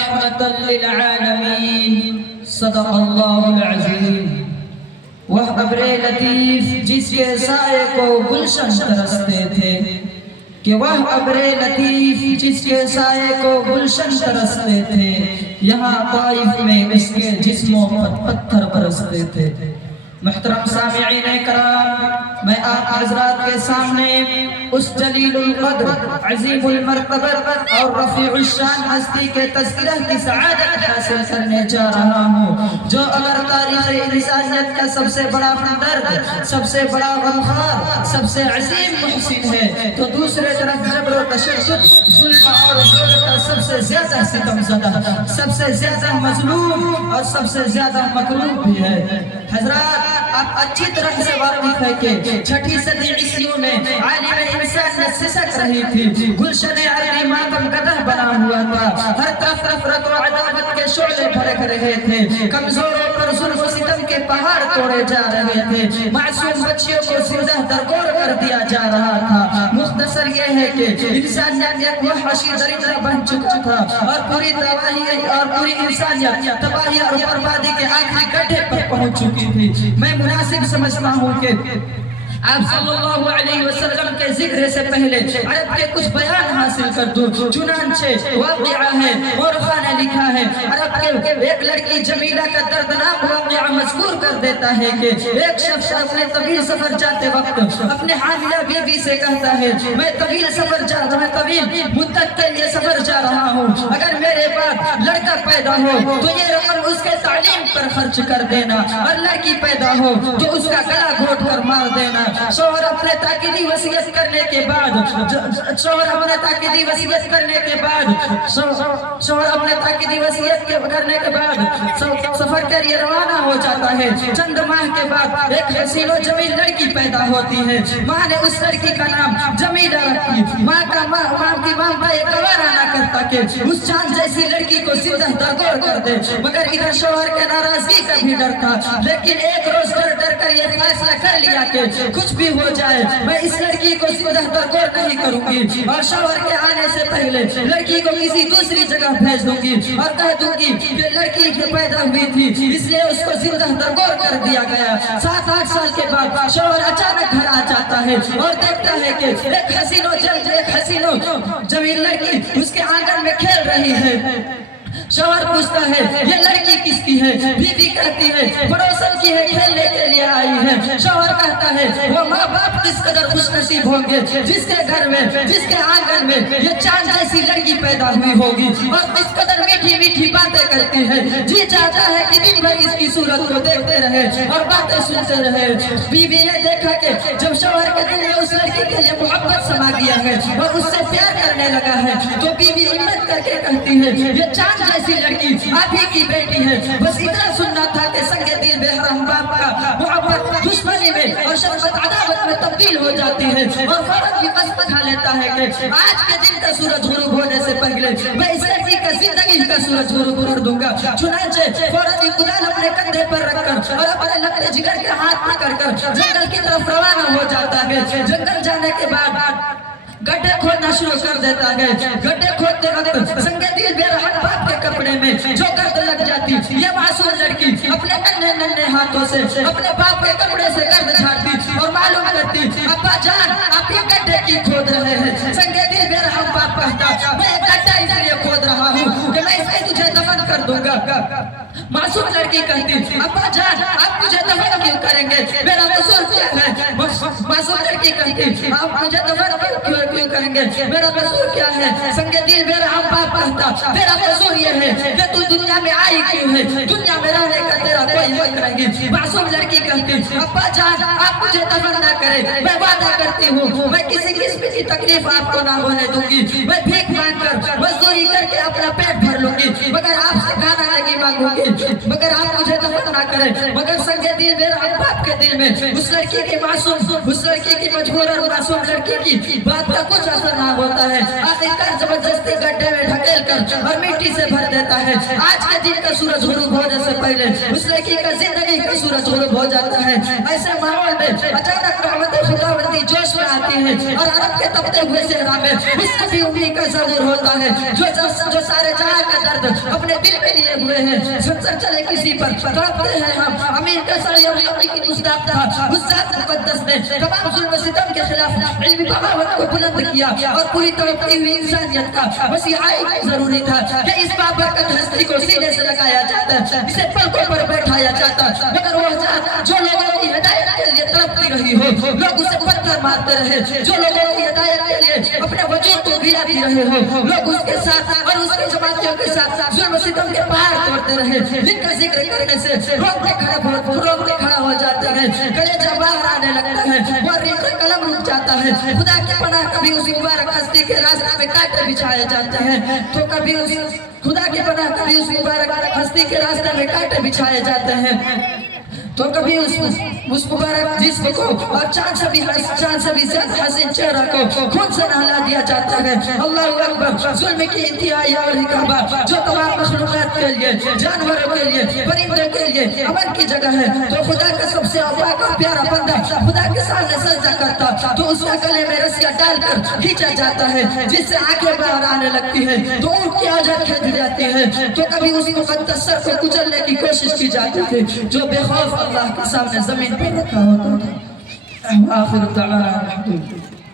رحمة للعالمين صدق اللہ العظیم۔ وہ ابر لطیف جس کے سائے کو گلشن ترستے تھے، کہ وہ ابر لطیف جس کے سائے کو گلشن ترستے تھے، یہاں طائف میں اس کے جسموں پر پتھر برستے تھے۔ محترم سامعین کرام، میں آپ حضرات کے سامنے اس جلیل القدر، عظیم المرتبت اور رفیع الشان ہستی کے تذکرہ کی سعادت حاصل کرنے جا رہا ہوں، جو اگر تاریخ انسانیت کا سب سے بڑا ہمدرد، سب سے بڑا غمخوار، سب سے عظیم محسن ہے، تو دوسرے طرف جبر و تشدد، ظلم اور زور کا سب سے زیادہ ستم زدہ، سب سے زیادہ مظلوم اور سب سے زیادہ مکروہ بھی ہے۔ حضرات، آپ اچھی طرح سے واقف ہے کہ چھٹی صدی عیسوی میں عالم انسانیت سسک رہی تھی، گلشن عربی ماتم قدح بنا ہوا تھا، ہر طرف نفرت و عداوت کے شعلے بھڑک رہے تھے، کمزوروں پر ظلم و ستم کے پہاڑ توڑے جا رہے تھے، معصوم بچیوں کو زندہ درگور کر دیا جا رہا تھا۔ مختصر یہ ہے کہ انسانیت ایک وحشی درندہ بن چکا تھا، اور پوری تباہی اور پوری انسانیت تباہی اور بربادی کے آخری گڈھے پر پہنچ چکی تھی۔ میں مناسب سمجھتا ہوں کہ آپ صلی اللہ علیہ وسلم کے ذکر سے پہلے عرب کے کچھ بیان حاصل کر دوں۔ چنانچہ واقعہ ہے، مورخہ نے لکھا ہے، عرب کے ایک لڑکی جمیلہ کا دردناک واقعہ مذکور کر دیتا ہے کہ ایک شخص اپنے طویل سفر جاتے وقت اپنے حاملہ بیوی سے کہتا ہے، میں طویل مدت کے لیے سفر جا رہا ہوں، اگر میرے بعد لڑکا پیدا ہو تو یہ رقم اس کے تعلیم پر خرچ کر دینا، اور لڑکی پیدا ہو تو اس کا گلا گھونٹ کر مار دینا۔ شوہر اپنے تاکیدی وصیت کرنے کے بعد سفر کے لیے روانہ ہو جاتا ہے۔ چند ماہ کے بعد ایک حسین و جمیل لڑکی پیدا ہوتی ہے۔ ماں نے اس لڑکی کا نام جمیلہ رکھی۔ ماں کی ماں یہ گوارا نہ کرتا کہ اس چاند جیسی لڑکی کو زندہ درگور کر دے، مگر ادھر شوہر کے ناراضگی کا بھی ڈر تھا۔ لیکن ایک روز ڈر کر یہ فیصلہ کر لیا کہ کچھ بھی ہو جائے میں اس لڑکی کو زندہ درگور نہیں کروں گی، اور شوہر کے آنے سے پہلے لڑکی کو کسی دوسری جگہ بھیج دوں گی، اور کہہ دوں گی کہ لڑکی پیدا ہوئی تھی اس لیے اس کو زندہ درگور کر دیا گیا۔ 7-8 سال کے بعد شوہر اچانک گھر آ جاتا ہے اور دیکھتا ہے کہ ایک حسین و جمیل لڑکی اس کے آنگن میں کھیل رہی ہے۔ شوہر پوچھتا ہے یہ لڑکی کس کی ہے؟ بیوی کہتی ہے پڑوسن کی ہے، کھیلنے کے لیے آئی ہے۔ شوہر کہتا ہے وہ ماں باپ کس قدر خوش نصیب ہوں گے جس کے گھر میں، جس کے آنگن میں یہ چاند جیسی لڑکی پیدا ہوئی ہوگی، اور کس قدر میٹھی میٹھی باتیں کرتی ہے۔ جی چاہتا ہے کہ دن بھر اس کی صورت کو دیکھتے رہے اور باتیں سنتے رہے۔ بیوی نے دیکھا کہ جب شوہر کے دل میں اس لڑکی کے لیے محبت سما گیا ہے اور اس سے پیار کرنے لگا ہے، تو بیوی ہمت کر کے کہتی ہے یہ چاند ایسی لڑکی آپ ہی کی بیٹی ہے، بس اتنا سننا تھا کہ سنگ دل بے حرم باپ کا محبت دشمنی میں اور شفقت عداوت میں تبدیل ہو جاتی ہے، اور فوراً یہ قسم کھا لیتا ہے کہ آج کے دن کا سورج غروب ہونے سے پہلے میں اس لڑکی کا زندگی کا سورج غروب کر دوں گا۔ چنانچہ فوراً یہ کدال اپنے کندھے پر رکھ کر اور اپنے لگتے جگر کے ہاتھ پکڑ کر جنگل کی طرف روانہ ہو جاتا ہے۔ جنگل جانے کے بعد گڈھے کھودنا شروع کر دیتا ہے۔ گڈھے کھودتے وقت سنگ دل بے رحم باپ کے کپڑے میں جو گرد لگ جاتی، یہ معصوم لڑکی اپنے ننھے ہاتھوں سے اپنے باپ کے کپڑے سے گرد جھاڑتی اور معلوم کرتی ابا جان آپ یہ گڈھے کی کھود رہے ہیں؟ سنگ دل بے رحم باپ کہتا میں گڈھا اس لیے کھود رہا ہوں کہ میں اس میں تجھے دفن کر دوں گا۔ معصوم لڑکی کہتی ابا جان آپ مجھے دفن کیوں کریں گے؟ میرا قصور کیا ہے؟ معصوم لڑکی کہتی آپ مجھے دفن کیوں کریں گے؟ میرا قصور کیا ہے؟ سنگ دل بے رحم باپ کہتا تیرا قصور یہ ہے کہ تو دنیا میں آئی کیوں ہے؟ دنیا میں رہنے کا تیرا کوئی حق نہیں۔ معصوم لڑکی کہتی ابا جان آپ مجھے دفن نہ کریں، میں وعدہ کرتی ہوں میں کسی قسم کی تکلیف آپ کو نہ ہونے دوں گی، میں بھیک مانگ کر مزدوری کر کے اپنا پیٹ بھر لوں گی، مگر آپ سے کھانا نہیں مانگوں گی، مگر آپ مجھے دفن نہ کریں۔ مگر سنگ دل بے رحم باپ کے دل میں اس لڑکی کی معصوم، اس لڑکی کی مجبور اور معصوم لڑکی کی بات کا کچھ اثر نہ ہوتا ہے، آخر کار زبردستی گڈھے میں ڈھکیل کر اور مٹی سے بھر دیتا ہے۔ آج کے دن کا سورج غروب ہونے سے پہلے اس لڑکی کا زندگی کا سورج غروب ہو جاتا ہے۔ ایسے ماحول میں اچانک رحمت خداوندی جوش میں آتی ہے اور عرب کے تپتے ہوئے صحرا میں اس سے بھی امید کا ظہور ہوتا ہے، جو سارے جہاں کا درد اپنے دل میں لیے ہوئے ہیں۔ سنسر چلے کسی پر تڑپتے ہیں ہم، امیر کا ساری اور حقیقی مصداق تھا اس ذات مقدس نے تمام ظلم و ستم کے خلاف علمی بغاوت کو بلند کیا اور پوری تڑپتی ہوئی انسانیت کا مسیحائی ضروری تھا کہ اس بابرکت ہستی کو سینے سے لگایا جاتا، اسے پلکوں پر بیٹھایا جاتا، مگر وہ ذات جو لوگوں کی ہدایت کے لیے تڑپتی رہی ہو، لوگ اسے پتھر مارتے رہے، جو لوگوں کی ہدایت کے لیے اپنے وجود کو گراتی رہے ہو، لوگ اس کے ساتھ اور اس کے جماعتوں کے ساتھ ظلم و ستم کے پہاڑ توڑتے رہے، جن کا ذکر کرنے سے روکتے کھڑا ہو جاتے ہیں، کلیجہ باہر آنے لگتا ہے، مورخ کا قلم رک جاتا ہے۔ خدا کی پناہ کبھی اس مبارک ہستی کے راستے میں کانٹے بچھائے جاتے ہیں تو کبھی خدا کی پناہ کبھی اس مبارک ہستی کے راستے میں کانٹے بچھائے جاتے ہیں تو کبھی اس مبارک جسم کو اور چاند سے بھی زیادہ حسین چہرہ کو خون سے نہلا دیا جاتا ہے۔ اللہ اکبر، ظلم کی انتہائی اور حکابہ جو تمام مخلوقات کے لیے، جانوروں کے لیے، پرندوں کے لیے امن کی جگہ ہے، تو خدا کا سب سے پاک اور پیارا بندہ خدا کے سامنے سجدہ کرتا تو اس کا گلے میں رسیاں ڈال کر کھینچا جاتا ہے، جس سے آنکھیں باہر آنے لگتی ہے تو اونٹ کی آجات کھینچ جاتی ہے، تو کبھی اس مقدس سر کو کچلنے کی کوشش کی جاتی تھی جو بے خوف اللہ کے سامنے زمین پر رکھا ہوتا تھا۔ آخر دعوانا الحمدللہ۔